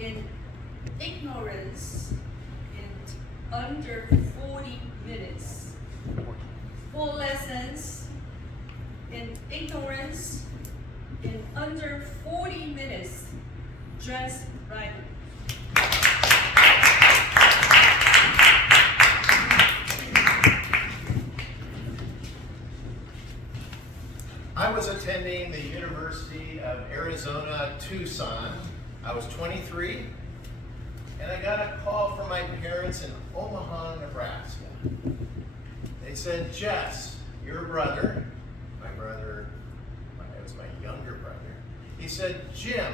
in ignorance in under 40 minutes. 4 lessons in ignorance in under 40 minutes. Jess right. I was attending the University of Arizona, Tucson. I was 23, and I got a call from my parents in Omaha, Nebraska. They said, Jess, your brother, it was my younger brother, he said, Jim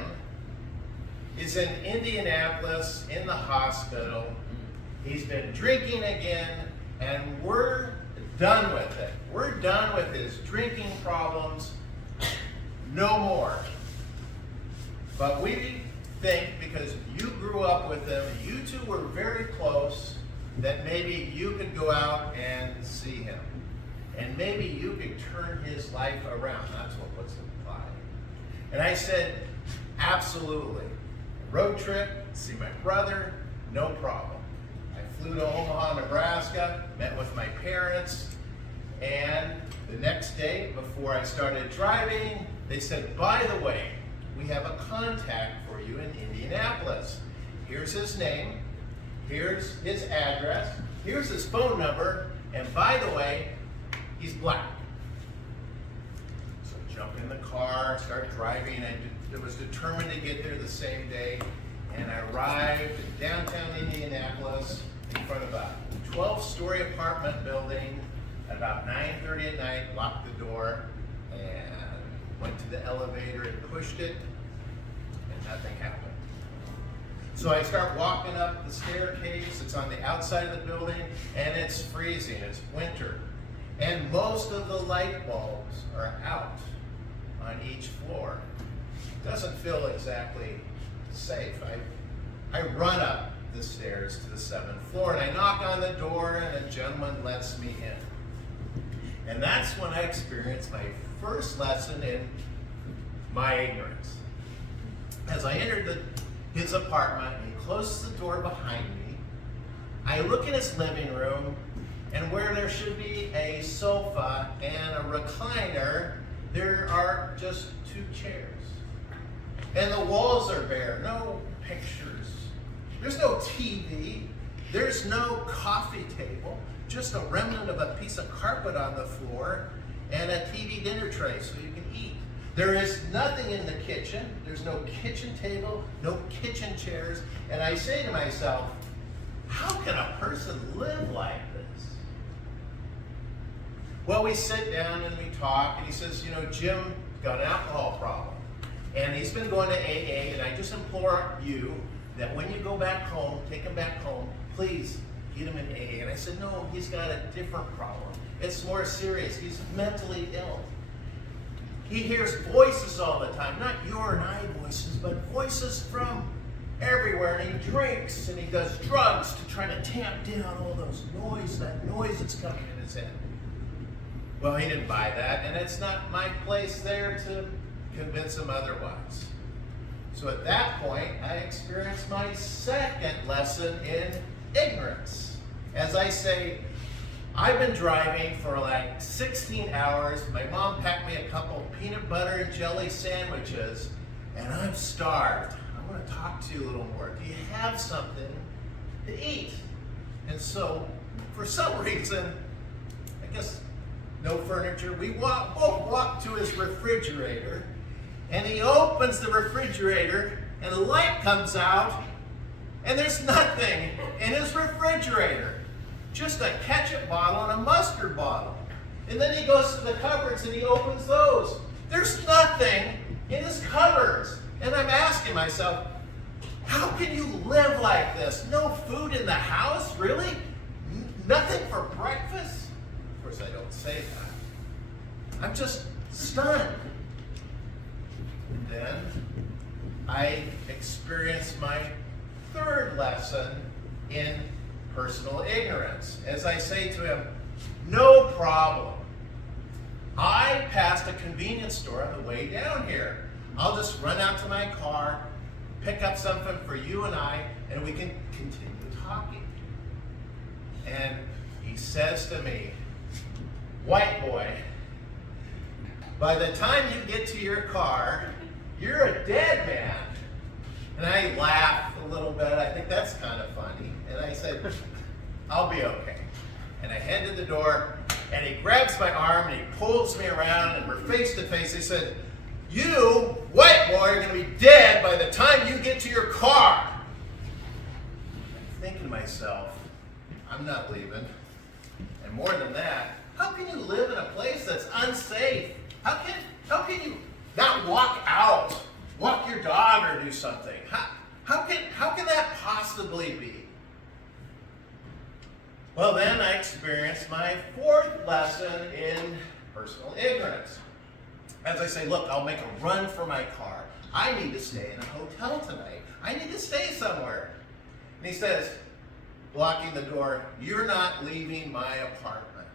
is in Indianapolis in the hospital. He's been drinking again, and we're done with it. We're done with his drinking problems. No more. But we think because you grew up with him, you two were very close, that maybe you could go out and see him. And maybe you could turn his life around. That's what was implied. And I said, absolutely. Road trip, see my brother, no problem. I flew to Omaha, Nebraska, met with my parents, and the next day, before I started driving, they said, by the way, we have a contact for you in Indianapolis. Here's his name, here's his address, here's his phone number, and by the way, he's black. So I jumped in the car, started driving. I was determined to get there the same day, and I arrived in downtown Indianapolis in front of a 12-story apartment building at about 9:30 at night, locked the door, and went to the elevator and pushed it, and nothing happened. So I start walking up the staircase. It's on the outside of the building, and it's freezing. It's winter. And most of the light bulbs are out on each floor. It doesn't feel exactly safe. I run up the stairs to the 7th floor, and I knock on the door, and a gentleman lets me in. And that's when I experienced my first lesson in my ignorance. As I entered his apartment, he closes the door behind me. I look in his living room, and where there should be a sofa and a recliner, there are just 2 chairs. And the walls are bare, no pictures. There's no TV. There's no coffee table, just a remnant of a piece of carpet on the floor and a TV dinner tray so you can eat. There is nothing in the kitchen. There's no kitchen table, no kitchen chairs. And I say to myself, how can a person live like this? Well, we sit down and we talk, and he says, you know, Jim got an alcohol problem. And he's been going to AA, and I just implore you that when you go back home, take him back home, please get him in AA. And I said, no, he's got a different problem. It's more serious. He's mentally ill. He hears voices all the time, not your and I voices, but voices from everywhere. And he drinks and he does drugs to try to tamp down all that noise that's coming in his head. Well, he didn't buy that, and it's not my place there to convince him otherwise. So at that point, I experienced my second lesson in ignorance. As I say, I've been driving for like 16 hours. My mom packed me a couple peanut butter and jelly sandwiches, and I'm starved. I want to talk to you a little more. Do you have something to eat? And so, for some reason, I guess no furniture, we both walk to his refrigerator, and he opens the refrigerator, and a light comes out, and there's nothing in his refrigerator. Just a ketchup bottle and a mustard bottle. And then he goes to the cupboards and he opens those. There's nothing in his cupboards. And I'm asking myself, how can you live like this? No food in the house, really? Nothing for breakfast? Of course, I don't say that. I'm just stunned. And then I experienced my third lesson in personal ignorance. As I say to him, no problem. I passed a convenience store on the way down here. I'll just run out to my car, pick up something for you and I, and we can continue talking. And he says to me, white boy, by the time you get to your car, you're a dead man. And I laughed a little bit. I think that's kind of funny. And I said, I'll be okay. And I head to the door, and he grabs my arm, and he pulls me around, and we're face to face. He said, you, white boy, are going to be dead by the time you get to your car. I'm thinking to myself, I'm not leaving. And more than that, how can you live in a place that's unsafe? How can you not walk out, walk your dog, or do something? How can that possibly be? Well, then I experienced my fourth lesson in personal ignorance. As I say, look, I'll make a run for my car. I need to stay in a hotel tonight. I need to stay somewhere. And he says, blocking the door, you're not leaving my apartment.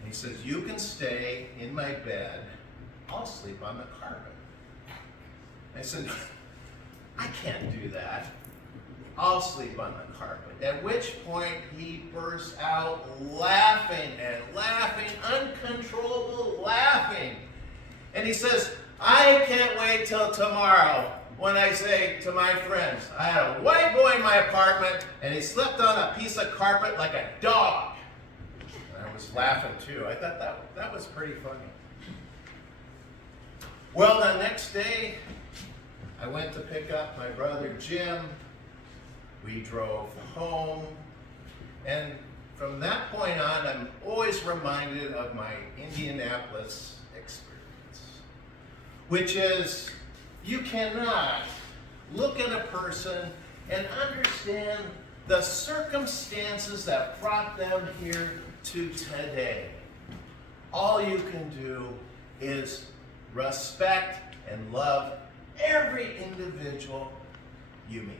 And he says, you can stay in my bed. I'll sleep on the carpet. I said, I can't do that. I'll sleep on the carpet. At which point he bursts out laughing and laughing, uncontrollable laughing. And he says, I can't wait till tomorrow when I say to my friends, I had a white boy in my apartment and he slept on a piece of carpet like a dog. And I was laughing too. I thought that was pretty funny. Well, the next day, I went to pick up my brother Jim. We drove home, and from that point on, I'm always reminded of my Indianapolis experience, which is you cannot look at a person and understand the circumstances that brought them here to today. All you can do is respect and love every individual you meet.